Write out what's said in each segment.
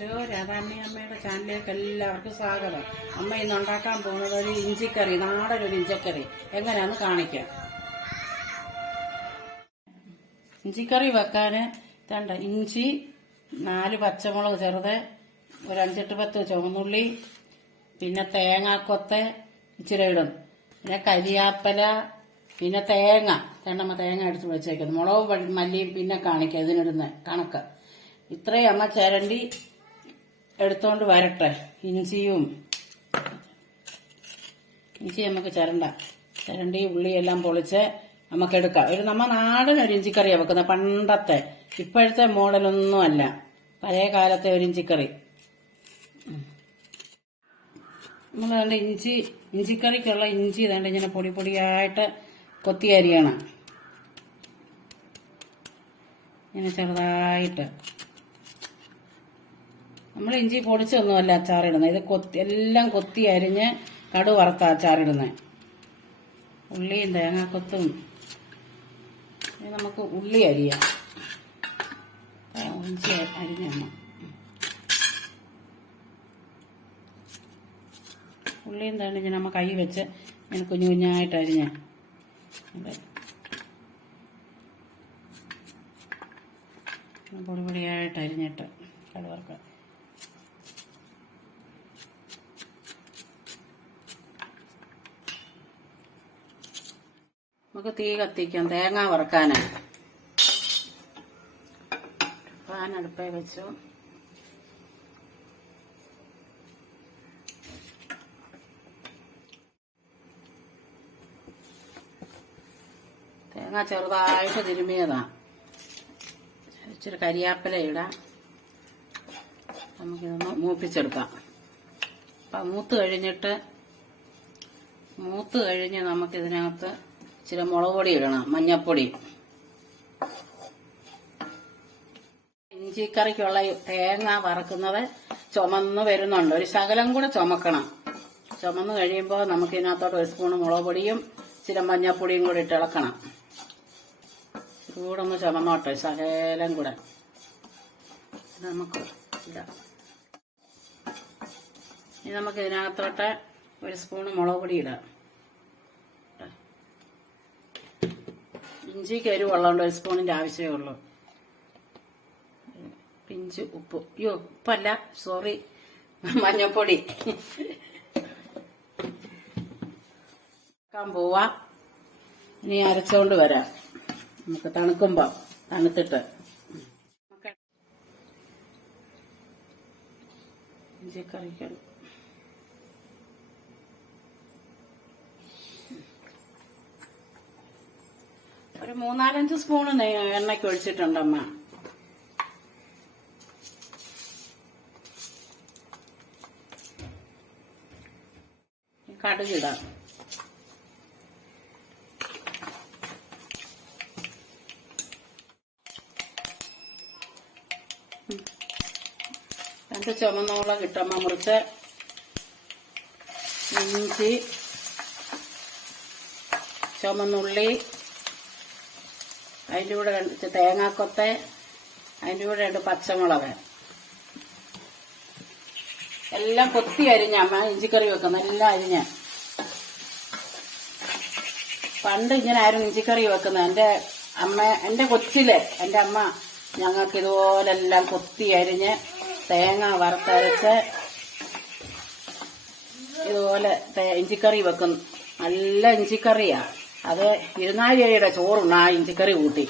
Hello, Radhamani അമ്മയുടെ ചാനലിലേക്ക് എല്ലാവർക്കും സ്വാഗതം. അമ്മ ഇന്ന് ഉണ്ടാക്കാൻ പോകുന്നത് ഒരു ഇഞ്ചിക്കറി, നാടൻ ഒരു ഇഞ്ചിക്കറി എങ്ങനെയാന്ന് കാണിക്കാം. ഇഞ്ചിക്കറി വെക്കാന് വേണ്ട ഇഞ്ചി, 4 പച്ചമുളക് ചെറുത്, ഒരു 5-10 ചുവന്നുള്ളി, പിന്നെ തേങ്ങാക്കൊത്ത് ഇച്ചിരി ഇടും, പിന്നെ കരിയാപ്പല, പിന്നെ തേങ്ങ തേങ്ങ എടുത്ത് വെച്ചേക്കുന്നത്, മുളകും മല്ലിയും പിന്നെ കാണിക്കാം ഇതിനിടുന്ന കണക്ക്. ഇത്രയും അമ്മ ചിരണ്ടി എടുത്തോണ്ട് വരട്ടെ. ഇഞ്ചി നമുക്ക് ചിരണ്ടി ഉള്ളിയെല്ലാം പൊളിച്ച് നമുക്ക് എടുക്കാം. നമ്മ നാടൻ ഒരു ഇഞ്ചിക്കറിയാണ് വെക്കുന്നത്, പണ്ടത്തെ, ഇപ്പോഴത്തെ മോഡലൊന്നും അല്ല, പഴയ കാലത്തെ ഒരു ഇഞ്ചിക്കറി. നമ്മൾ വേണ്ട ഇഞ്ചിക്കറിക്കുള്ള ഇഞ്ചി വേണ്ട ഇങ്ങനെ പൊടി പൊടിയായിട്ട് കൊത്തി അരിയണം, ഇങ്ങനെ ചെറുതായിട്ട്. നമ്മൾ ഇഞ്ചി പൊടിച്ചൊന്നുമല്ല അച്ചാറിടുന്നത്, ഇത് എല്ലാം കൊത്തി അരിഞ്ഞ് കടു വറുത്ത അച്ചാറിടുന്നത്. ഉള്ളിയും തേങ്ങാക്കൊത്തും നമുക്ക് ഉള്ളി അരിയാം. ഇഞ്ചി അരിഞ്ഞ ഉള്ളിയും തേങ്ങ നമ്മ കൈ വെച്ച് ഇങ്ങനെ കുഞ്ഞു കുഞ്ഞായിട്ട് അരിഞ്ഞ പൊടി പൊടിയായിട്ട് അരിഞ്ഞിട്ട് കടു വറുക്കാം. നമുക്ക് തീ കത്തിക്കാം തേങ്ങ വറുക്കാനാണ്. പാൻ അടുപ്പേ വെച്ചു. തേങ്ങ ചെറുതായിട്ട് തിരുമിയതാ. ഇച്ചിരി കരിയാപ്പല ഇടാം. നമുക്കിതൊന്ന് മൂപ്പിച്ചെടുക്കാം. അപ്പം മൂത്ത് കഴിഞ്ഞ് നമുക്കിതിനകത്ത് ഇച്ചിരി മുളക് പൊടി ഇടണം, മഞ്ഞപ്പൊടി. ഇഞ്ചിക്കറിക്കുള്ള തേങ്ങ വറക്കുന്നത് ചുമന്ന് വരുന്നുണ്ട്, ഒരു ശകലം കൂടെ ചുമക്കണം. ചുമന്ന് കഴിയുമ്പോൾ നമുക്ക് ഇതിനകത്തോട്ട് 1 സ്പൂൺ മുളക് പൊടിയും ഇച്ചിരി മഞ്ഞപ്പൊടിയും കൂടി ഇട്ട് ഇളക്കണം. ചൂടൊന്ന് ചുമന്നോട്ടെ, ശകലം കൂടെ നമുക്ക് ഇടാം. ഇനി നമുക്ക് ഇതിനകത്തോട്ട് 1 സ്പൂൺ മുളക് പൊടി ഇടാം. ഇഞ്ചിക്ക് എരിവുള്ളതുകൊണ്ട് 1 സ്പൂണിന്റെ ആവശ്യമേ ഉള്ളൂ. പിഞ്ച് ഉപ്പ്, ഉപ്പല്ല, സോറി, മഞ്ഞപ്പൊടി പോവാ. ഇനി അരച്ചോണ്ട് വരാം. നമുക്ക് തണുത്തിട്ട് ഇഞ്ചിക്കറിക്കണം. ഒരു 3-4 സ്പൂൺ എണ്ണയ്ക്ക് ഒഴിച്ചിട്ടുണ്ടമ്മ. കടുകിടാം. രണ്ട് ചുമന്നോളം കിട്ടമ്മ മുറിച്ച് ഇഞ്ചി, ചുമന്നുള്ളി, അതിൻ്റെ കൂടെ 2 തേങ്ങാക്കൊത്ത്, അതിൻ്റെ കൂടെ 2 പച്ചമുളക് എല്ലാം കൊത്തി അരിഞ്ഞ അമ്മ ഇഞ്ചിക്കറി വെക്കുന്ന, എല്ലാം അരിഞ്ഞ. പണ്ട് ഇങ്ങനെ ആയിരുന്നു ഇഞ്ചിക്കറി വെക്കുന്നത്. എന്റെ കൊച്ചിലെ എന്റെ അമ്മ ഞങ്ങൾക്ക് ഇതുപോലെല്ലാം കൊത്തി അരിഞ്ഞ് തേങ്ങ വറുത്തരച്ച് ഇതുപോലെ ഇഞ്ചിക്കറി വെക്കും. നല്ല ഇഞ്ചിക്കറിയാ അത്. 24 അരിയുടെ ചോറുണ്ട് ആ ഇഞ്ചിക്കറി കൂട്ടി.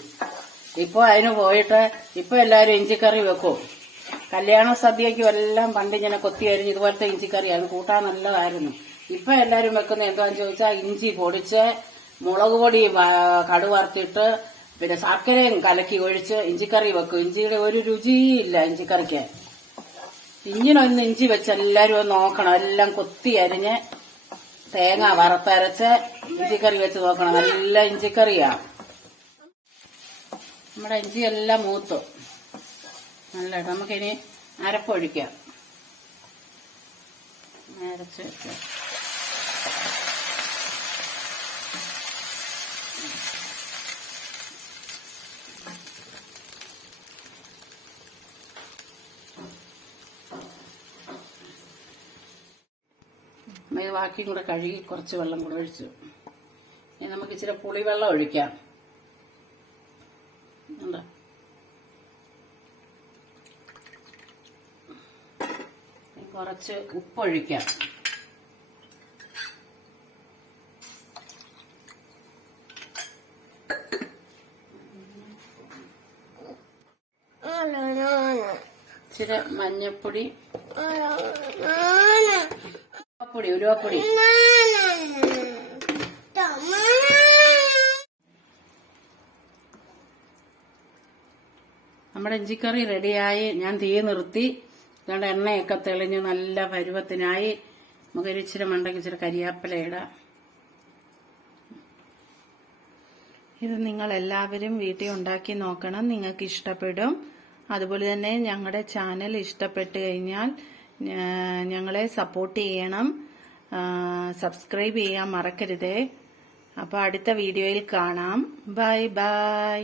ഇപ്പൊ അതിന് പോയിട്ട് ഇപ്പൊ എല്ലാരും ഇഞ്ചിക്കറി വെക്കും. കല്യാണ സദ്യക്കും എല്ലാം പണ്ട് ഇങ്ങനെ കൊത്തി അരിഞ്ഞ് ഇതുപോലത്തെ ഇഞ്ചിക്കറി, അത് കൂട്ടാൻ നല്ലതായിരുന്നു. ഇപ്പൊ എല്ലാരും വെക്കുന്ന എന്താന്ന് ചോദിച്ചാൽ ഇഞ്ചി പൊടിച്ച് മുളക് പൊടി കടുവറുത്തിട്ട് പിന്നെ ശർക്കരയും കലക്കി ഒഴിച്ച് ഇഞ്ചിക്കറി വെക്കും. ഇഞ്ചിയുടെ ഒരു രുചിയില്ല ഇഞ്ചിക്കറിക്ക്. ഇങ്ങനൊന്ന് ഇഞ്ചി വെച്ച് എല്ലാരും ഒന്ന് നോക്കണം. എല്ലാം കൊത്തി അരിഞ്ഞ് തേങ്ങ വറുത്തരച്ച് ഇഞ്ചിക്കറി വെച്ച് നോക്കണം. നല്ല ഇഞ്ചിക്കറിയാ. നമ്മുടെ ഇഞ്ചി എല്ലാം മൂത്തു നല്ല. നമുക്കിനി അരപ്പൊഴിക്കാം. അരച്ച് വെക്കാം. ബാക്കിയും കൂടെ കഴുകി കുറച്ച് വെള്ളം കൂടെ ഒഴിച്ചു. ഇനി നമുക്ക് ഇച്ചിരി പുളിവെള്ളം ഒഴിക്കാം. ഉണ്ടോ? കുറച്ച് ഉപ്പൊഴിക്കാം. ഇച്ചിരി മഞ്ഞപ്പൊടി, ഉലുവപ്പൊടി. നമ്മുടെ ഇഞ്ചിക്കറി റെഡിയായി. ഞാൻ തീ നിർത്തി. അതുകൊണ്ട് എണ്ണയൊക്കെ തെളിഞ്ഞ് നല്ല പരുവത്തിനായി. നമുക്ക് ഇച്ചിരി മണ്ടയ്ക്ക് ഇച്ചിരി കരിയാപ്പില ഇടാം. ഇത് നിങ്ങൾ എല്ലാവരും വീട്ടിൽ ഉണ്ടാക്കി നോക്കണം, നിങ്ങൾക്ക് ഇഷ്ടപ്പെടും. അതുപോലെ തന്നെ ഞങ്ങളുടെ ചാനൽ ഇഷ്ടപ്പെട്ട് കഴിഞ്ഞാൽ ഞങ്ങളെ സപ്പോർട്ട് ചെയ്യണം, സബ്സ്ക്രൈബ് ചെയ്യാൻ മറക്കരുതേ. അപ്പോൾ അടുത്ത വീഡിയോയിൽ കാണാം. Bye bye.